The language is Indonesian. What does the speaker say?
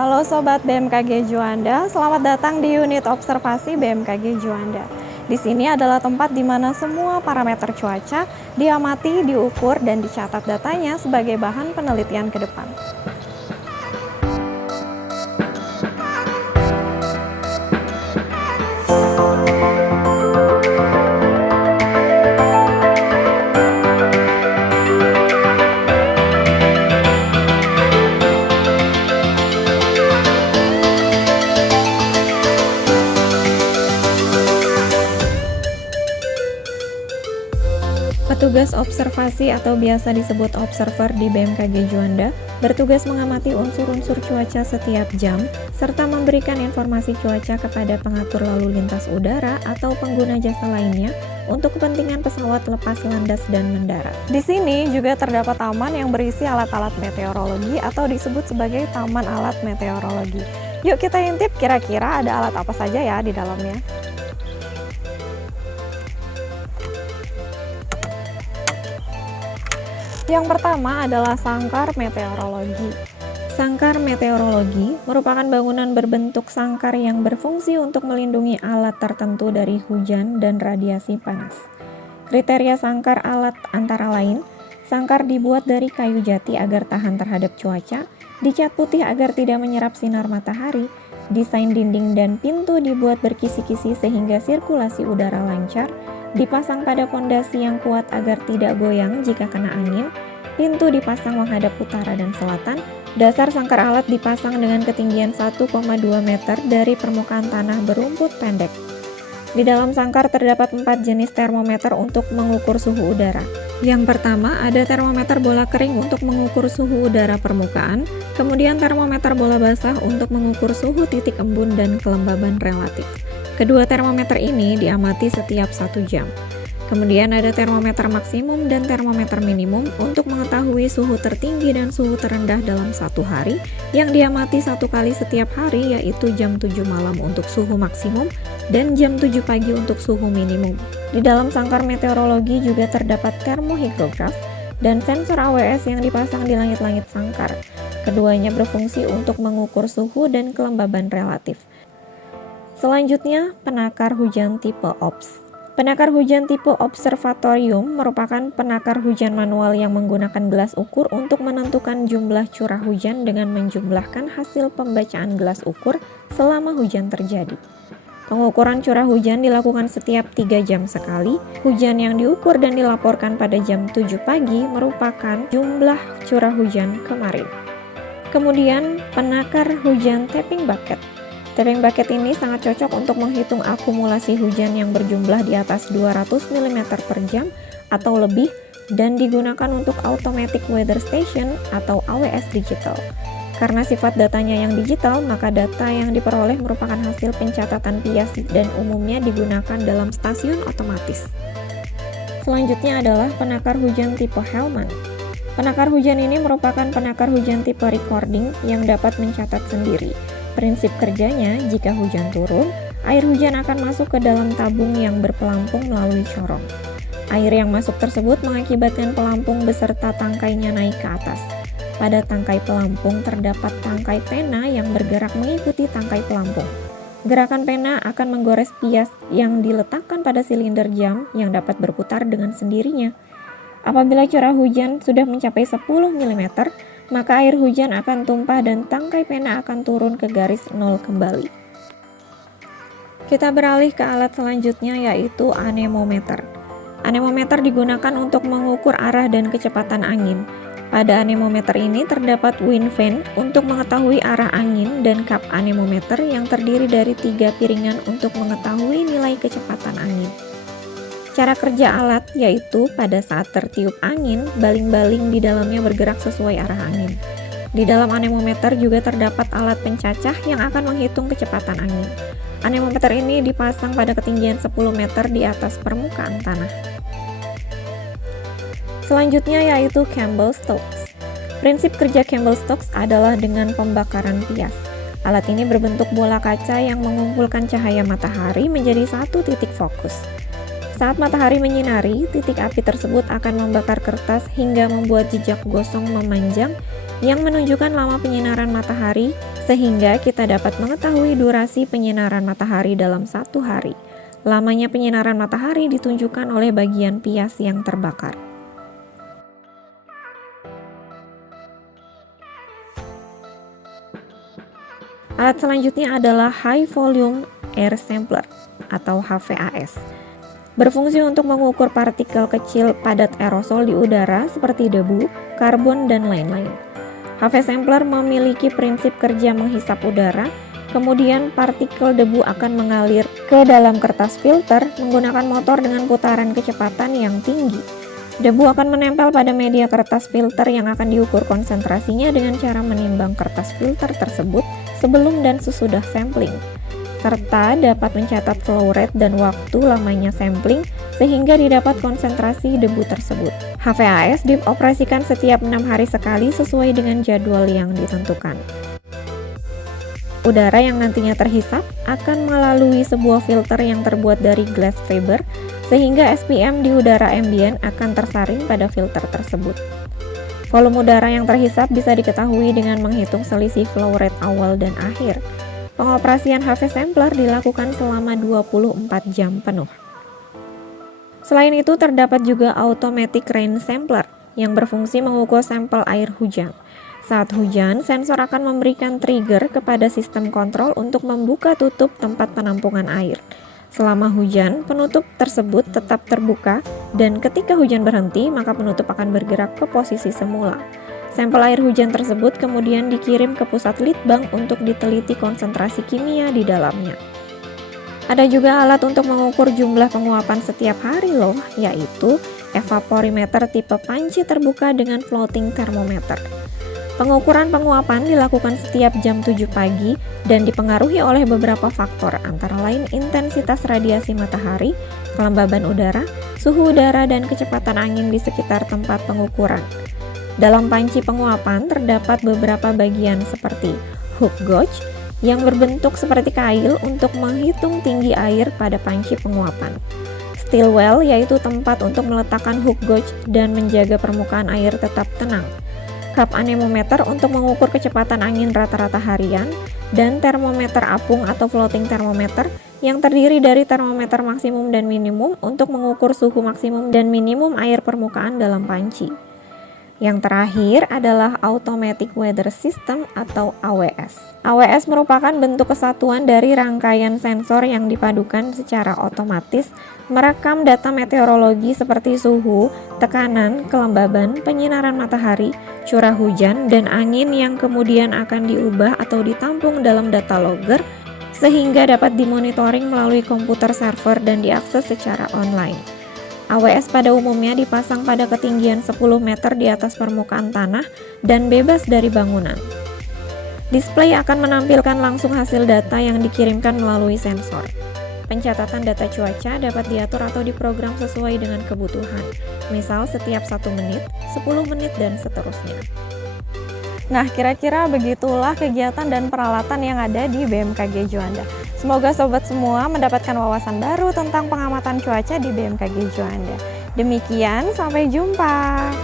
Halo Sobat BMKG Juanda, selamat datang di unit observasi BMKG Juanda. Di sini adalah tempat di mana semua parameter cuaca diamati, diukur, dan dicatat datanya sebagai bahan penelitian ke depan. Petugas observasi atau biasa disebut observer di BMKG Juanda bertugas mengamati unsur-unsur cuaca setiap jam serta memberikan informasi cuaca kepada pengatur lalu lintas udara atau pengguna jasa lainnya untuk kepentingan pesawat lepas landas dan mendarat. Di sini juga terdapat taman yang berisi alat-alat meteorologi atau disebut sebagai taman alat meteorologi. Yuk kita intip kira-kira ada alat apa saja ya di dalamnya. Yang pertama adalah sangkar meteorologi. Sangkar meteorologi merupakan bangunan berbentuk sangkar yang berfungsi untuk melindungi alat tertentu dari hujan dan radiasi panas. Kriteria sangkar alat antara lain, sangkar dibuat dari kayu jati agar tahan terhadap cuaca, dicat putih agar tidak menyerap sinar matahari, desain dinding dan pintu dibuat berkisi-kisi sehingga sirkulasi udara lancar, dipasang pada pondasi yang kuat agar tidak goyang jika kena angin, pintu dipasang menghadap utara dan selatan, dasar sangkar alat dipasang dengan ketinggian 1,2 meter dari permukaan tanah berumput pendek. Di dalam sangkar terdapat 4 jenis termometer untuk mengukur suhu udara. Yang pertama ada termometer bola kering untuk mengukur suhu udara permukaan, kemudian termometer bola basah untuk mengukur suhu titik embun dan kelembaban relatif. Kedua termometer ini diamati setiap 1 jam. Kemudian ada termometer maksimum dan termometer minimum untuk mengetahui suhu tertinggi dan suhu terendah dalam 1 hari yang diamati 1 kali setiap hari, yaitu jam 7 malam untuk suhu maksimum dan jam 7 pagi untuk suhu minimum. Di dalam sangkar meteorologi juga terdapat termohigrograf dan sensor AWS yang dipasang di langit-langit sangkar. Keduanya berfungsi untuk mengukur suhu dan kelembaban relatif. Selanjutnya, penakar hujan tipe OBS. Penakar hujan tipe observatorium merupakan penakar hujan manual yang menggunakan gelas ukur untuk menentukan jumlah curah hujan dengan menjumlahkan hasil pembacaan gelas ukur selama hujan terjadi. Pengukuran curah hujan dilakukan setiap 3 jam sekali. Hujan yang diukur dan dilaporkan pada jam 7 pagi merupakan jumlah curah hujan kemarin. Kemudian, penakar hujan tapping bucket. Tapping bucket ini sangat cocok untuk menghitung akumulasi hujan yang berjumlah di atas 200 mm per jam atau lebih dan digunakan untuk automatic weather station atau AWS digital. Karena sifat datanya yang digital, maka data yang diperoleh merupakan hasil pencatatan bias dan umumnya digunakan dalam stasiun otomatis. Selanjutnya adalah penakar hujan tipe Hellman. Penakar hujan ini merupakan penakar hujan tipe recording yang dapat mencatat sendiri. Prinsip kerjanya, jika hujan turun, air hujan akan masuk ke dalam tabung yang berpelampung melalui corong. Air yang masuk tersebut mengakibatkan pelampung beserta tangkainya naik ke atas. Pada tangkai pelampung terdapat tangkai pena yang bergerak mengikuti tangkai pelampung. Gerakan pena akan menggores pias yang diletakkan pada silinder jam yang dapat berputar dengan sendirinya. Apabila curah hujan sudah mencapai 10 mm, maka air hujan akan tumpah dan tangkai pena akan turun ke garis nol kembali. Kita beralih ke alat selanjutnya, yaitu anemometer. Anemometer digunakan untuk mengukur arah dan kecepatan angin. Pada anemometer ini terdapat wind vane untuk mengetahui arah angin dan kap anemometer yang terdiri dari 3 piringan untuk mengetahui nilai kecepatan angin. Cara kerja alat yaitu pada saat tertiup angin, baling-baling di dalamnya bergerak sesuai arah angin. Di dalam anemometer juga terdapat alat pencacah yang akan menghitung kecepatan angin. Anemometer ini dipasang pada ketinggian 10 meter di atas permukaan tanah. Selanjutnya yaitu Campbell-Stokes. Prinsip kerja Campbell-Stokes adalah dengan pembakaran pias. Alat ini berbentuk bola kaca yang mengumpulkan cahaya matahari menjadi satu titik fokus. Saat matahari menyinari, titik api tersebut akan membakar kertas hingga membuat jejak gosong memanjang yang menunjukkan lama penyinaran matahari, sehingga kita dapat mengetahui durasi penyinaran matahari dalam satu hari. Lamanya penyinaran matahari ditunjukkan oleh bagian pias yang terbakar. Alat selanjutnya adalah High Volume Air Sampler atau HVAS. Berfungsi untuk mengukur partikel kecil padat aerosol di udara seperti debu, karbon, dan lain-lain. HV Sampler memiliki prinsip kerja menghisap udara, kemudian partikel debu akan mengalir ke dalam kertas filter menggunakan motor dengan putaran kecepatan yang tinggi. Debu akan menempel pada media kertas filter yang akan diukur konsentrasinya dengan cara menimbang kertas filter tersebut sebelum dan sesudah sampling, serta dapat mencatat flow rate dan waktu lamanya sampling sehingga didapat konsentrasi debu tersebut. HVAS dioperasikan setiap 6 hari sekali sesuai dengan jadwal yang ditentukan. Udara yang nantinya terhisap akan melalui sebuah filter yang terbuat dari glass fiber sehingga SPM di udara ambien akan tersaring pada filter tersebut. Volume udara yang terhisap bisa diketahui dengan menghitung selisih flow rate awal dan akhir. Pengoperasian HV Sampler dilakukan selama 24 jam penuh. Selain itu, terdapat juga Automatic Rain Sampler yang berfungsi mengukur sampel air hujan. Saat hujan, sensor akan memberikan trigger kepada sistem kontrol untuk membuka tutup tempat penampungan air. Selama hujan, penutup tersebut tetap terbuka dan ketika hujan berhenti, maka penutup akan bergerak ke posisi semula. Sampel air hujan tersebut kemudian dikirim ke pusat litbang untuk diteliti konsentrasi kimia di dalamnya. Ada juga alat untuk mengukur jumlah penguapan setiap hari loh, yaitu evaporimeter tipe panci terbuka dengan floating thermometer. Pengukuran penguapan dilakukan setiap jam 7 pagi dan dipengaruhi oleh beberapa faktor antara lain intensitas radiasi matahari, kelembaban udara, suhu udara, dan kecepatan angin di sekitar tempat pengukuran. Dalam panci penguapan terdapat beberapa bagian seperti hook gauge yang berbentuk seperti kail untuk menghitung tinggi air pada panci penguapan. Still well yaitu tempat untuk meletakkan hook gauge dan menjaga permukaan air tetap tenang. Cup anemometer untuk mengukur kecepatan angin rata-rata harian, dan termometer apung atau floating thermometer yang terdiri dari termometer maksimum dan minimum untuk mengukur suhu maksimum dan minimum air permukaan dalam panci. Yang terakhir adalah Automatic Weather System atau AWS. AWS merupakan bentuk kesatuan dari rangkaian sensor yang dipadukan secara otomatis merekam data meteorologi seperti suhu, tekanan, kelembaban, penyinaran matahari, curah hujan, dan angin yang kemudian akan diubah atau ditampung dalam data logger sehingga dapat dimonitoring melalui komputer server dan diakses secara online. AWS pada umumnya dipasang pada ketinggian 10 meter di atas permukaan tanah dan bebas dari bangunan. Display akan menampilkan langsung hasil data yang dikirimkan melalui sensor. Pencatatan data cuaca dapat diatur atau diprogram sesuai dengan kebutuhan, misal setiap 1 menit, 10 menit, dan seterusnya. Nah, kira-kira begitulah kegiatan dan peralatan yang ada di BMKG Juanda. Semoga sobat semua mendapatkan wawasan baru tentang pengamatan cuaca di BMKG Juanda. Demikian, sampai jumpa.